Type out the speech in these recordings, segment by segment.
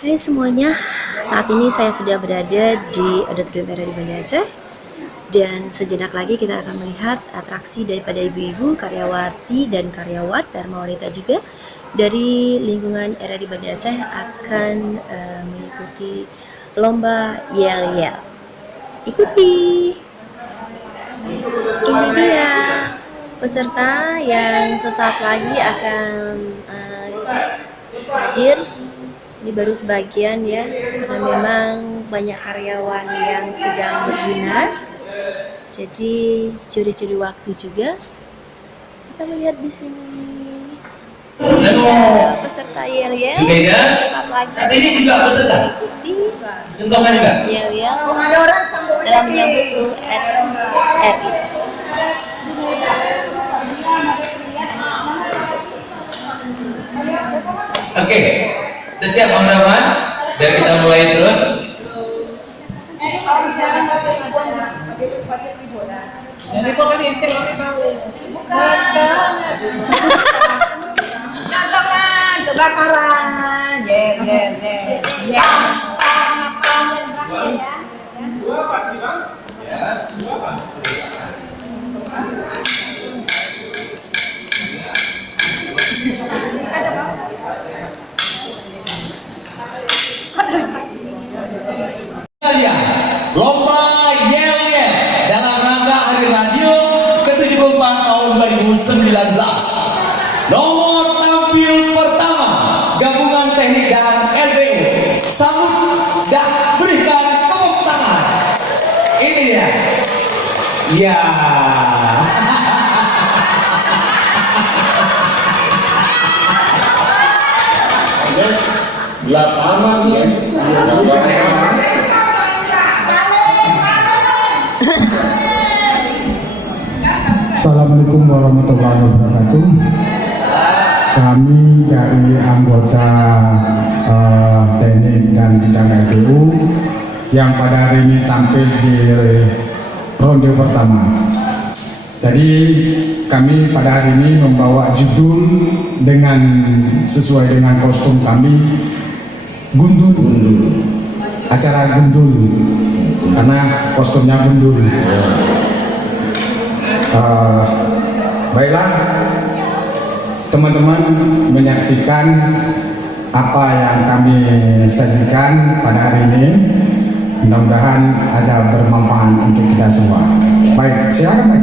Hai semuanya, saat ini saya sudah berada di Auditorium RRI Banda Aceh dan sejenak lagi kita akan melihat atraksi daripada ibu-ibu, karyawati dan karyawat Dharma Wanita juga dari lingkungan RRI Banda Aceh akan mengikuti lomba yel-yel. Ikuti! Ini dia peserta yang sesaat lagi akan hadir. Ini baru sebagian ya, karena memang banyak karyawan yang sedang berdinas, jadi curi-curi waktu juga. Kita melihat di sini. Ya, peserta yel-yel sesaat lagi ini juga peserta. Ikuti Contohnya juga. yel-yel dalam menyambut RRI. Oke, udah siap Bang Rahman? Biar kita mulai terus. Jadi kok kan intel ini tahu. Kebakaran. Ya. Lomba yel-yel dalam rangka Hari Radio ke-74 tahun 2019. Nomor tampil pertama Gabungan Teknik dan LBU. Sambut dan berikan tepuk tangan. Ini dia. Ya. Lapangan ya. Assalamualaikum warahmatullahi wabarakatuh. Kami dari anggota teknik dan bidang LBU yang pada hari ini tampil di ronde pertama. Jadi kami pada hari ini membawa judul dengan sesuai dengan kostum kami, gundul. Acara gundul karena kostumnya gundul. Baiklah teman-teman, menyaksikan apa yang kami sajikan pada hari ini. Mudah-mudahan ada bermanfaat untuk kita semua. Baik, silakan Pak.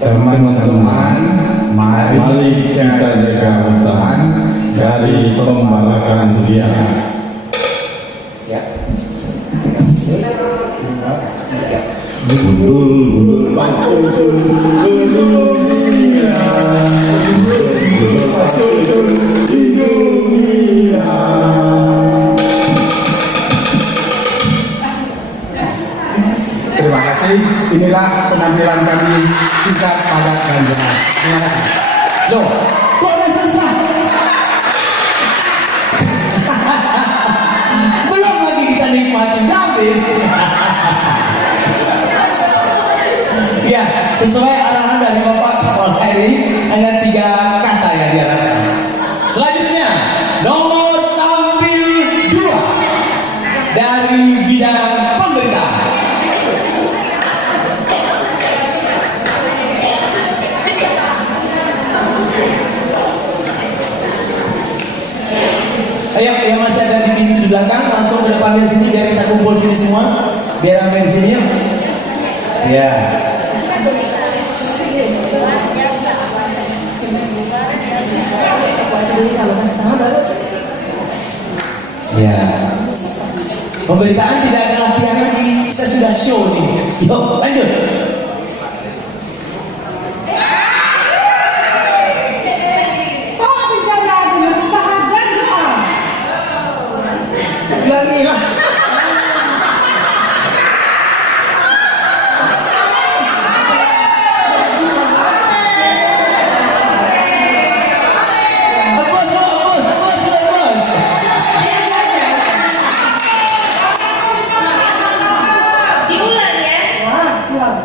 Teman-teman, mari kita jaga bertahan dari pembalakan dia. Gundul pacul Indonesia, gundul pacul Indonesia. Terima kasih. Inilah penampilan kami singkat, padat dan jelas. Terima kasih. Loh, kok udah selesai? Belum lagi kita nikmatin habis. Ya, sesuai arahan dari Bapak Kapolri Heri, hanya 3 kata yang diharapkan. Selanjutnya, nomor tampil 2 dari bidang pemberitaan. Ayo, yang masih ada di pintu di belakang, langsung ke depan di sini biar kita kumpul sini semua. Biar ramai di sini yuk. Ya. Ya. Pemberitaan tidak ada latihan lagi, kita sudah show nih. Yuk, lanjut. Dimulai ya.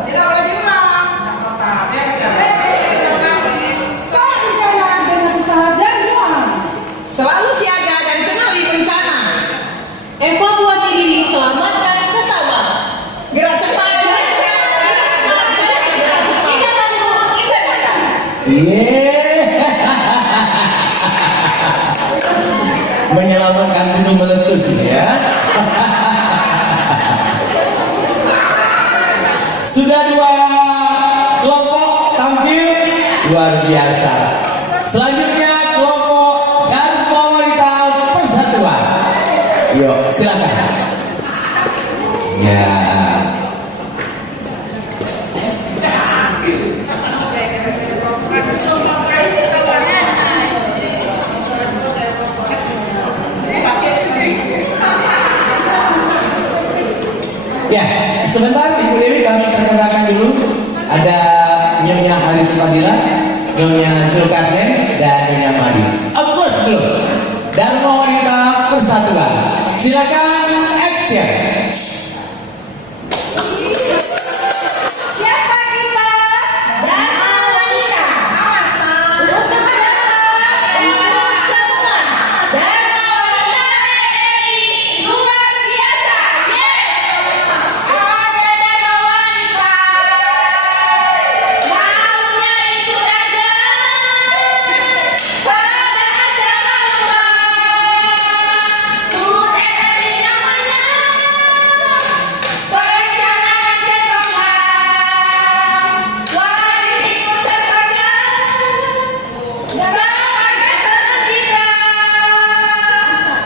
Menyelamatkan gunung meletus ya. Sudah 2 kelompok tampil luar biasa. Selanjutnya kelompok Dharma Wanita Persatuan. Yuk, silakan. Ya. Ya, sebentar Ibu Dewi kami perkenalkan dulu. Ada Nyonya Haris Fadila, Nyonya Zulkarnain, dan Nyonya Madi. Applause dulu. Dharma Wanita Persatuan. Silakan action. Siapa kita? Dharma Wanita. Untuk siapa? Untuk semua. Dharma Wanita RRI luar biasa. Yes. Ada Dharma Wanita. Maunya ikut aja pada acara lomba. Tut RRI namanya. Perencanaan kentongan. Wajib ikut sertakan sebagai penentuan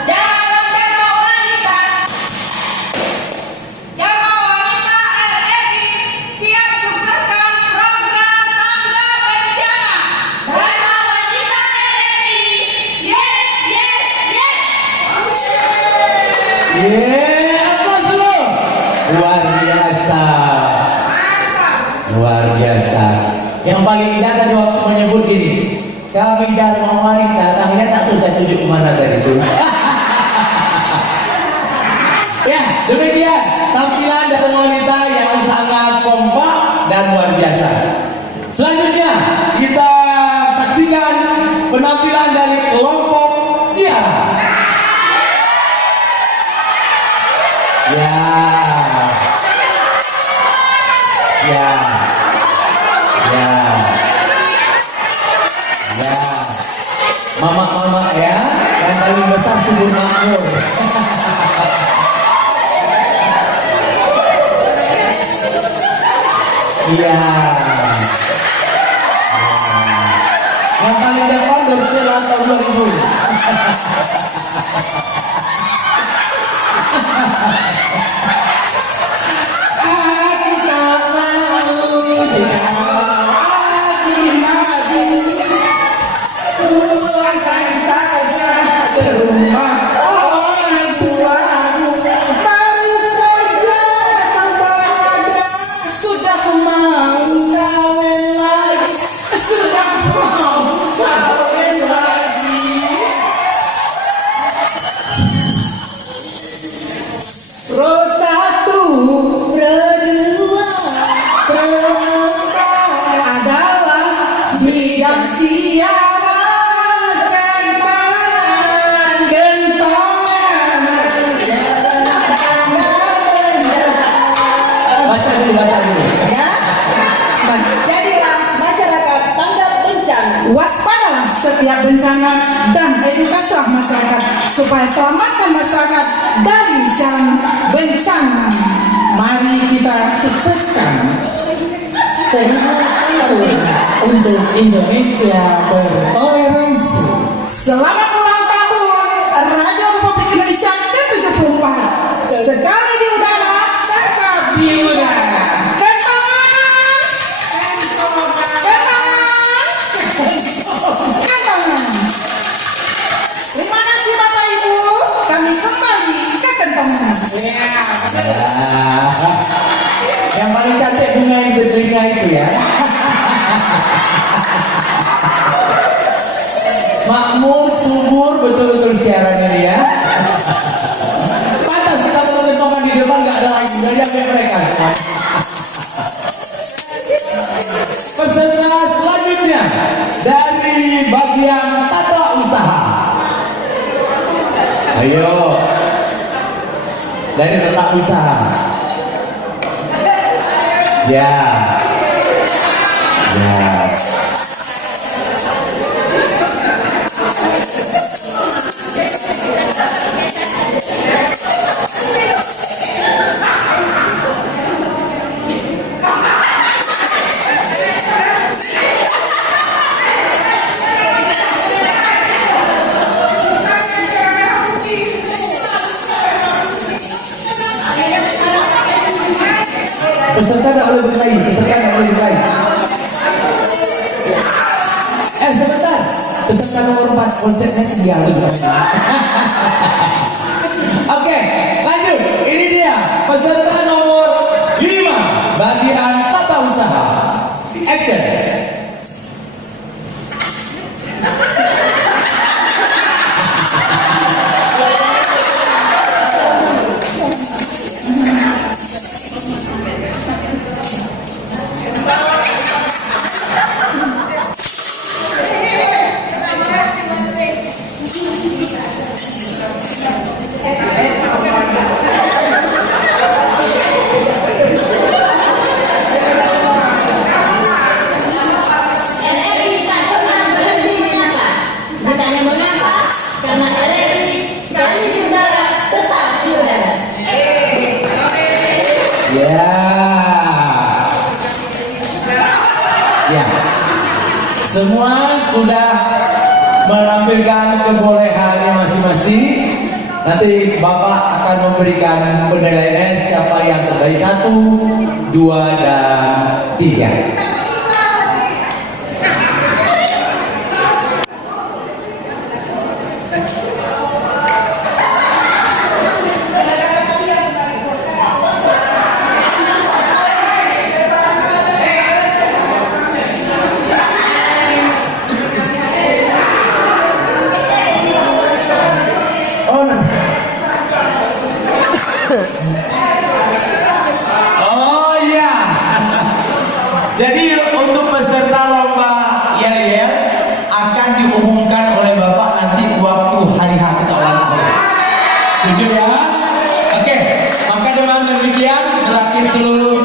dalam Dharma Wanita. Dharma Wanita RRI siap sukseskan program tangga bencana. Dharma Wanita RRI, yes, yes, yes. Applause dulu. Luar biasa. Luar biasa. Yang paling indah tadi waktu menyebut gini, kami Dharma Wanita, tangannya tak tahu saya tunjuk kemana tadi itu. Ya, demikian tampilan Dharma Wanita yang sangat kompak dan luar biasa. Selanjutnya kita saksikan penampilan dari kelompok Ciara. Ya, ya, ya, ya. Mama-mama ya, yang paling besar subur makmur. Iya. Yang paling depan Dorcela tahun 2000. Aku tak mau pulangkan saja ke rumah orang tuaku. Baru saja kembali sudah mau kawin lagi, sudah mau kawin lagi. Pro 1, Pro 2, Pro 4 adalah bidang siaran kentongan. Baca dulu. Ya. Nah, jadilah masyarakat tanggap bencana. Waspadalah setiap bencana dan edukasilah masyarakat supaya selamatkan masyarakat dari bencana. Mari kita sukseskan sehat tahun untuk Indonesia bertoleransi. Selamat ulang tahun Radio Republik Indonesia ke-74. Sekali di udara, tetap di udara. Kentongan, kentongan. Terima kasih Bapak Ibu. Kami kembali ke kentongan. Yang paling cantik bunga yang bertelinga itu ya. Makmur, subur, betul-betul siarannya dia. Pantas kita berkentongan di depan, nggak ada lagi, nggak ada kayak mereka. Peserta selanjutnya dari bagian tata usaha. Ayo, dari tata usaha. Ya, ya. peserta nggak boleh berkelahi, peserta nggak boleh berkelahi. Sebentar, peserta nomor 4 konsepnya dialog. Oke, lanjut. Ini dia peserta nomor 5 bagian tata usaha. Action. RRI tak pernah berhenti menyapa. Ditanya mengapa? Karena RRI sekali di udara tetap di udara. Ya. Ya. Semua sudah menampilkan kebolehannya masing-masing. Nanti Bapak akan memberikan penilaian siapa yang terbaik 1, 2, dan 3. Oh iya. Jadi untuk peserta lomba yel-yel akan diumumkan oleh Bapak nanti waktu hari H kita ulang tahun. Setuju ya? Oke, maka dengan demikian berakhir seluruh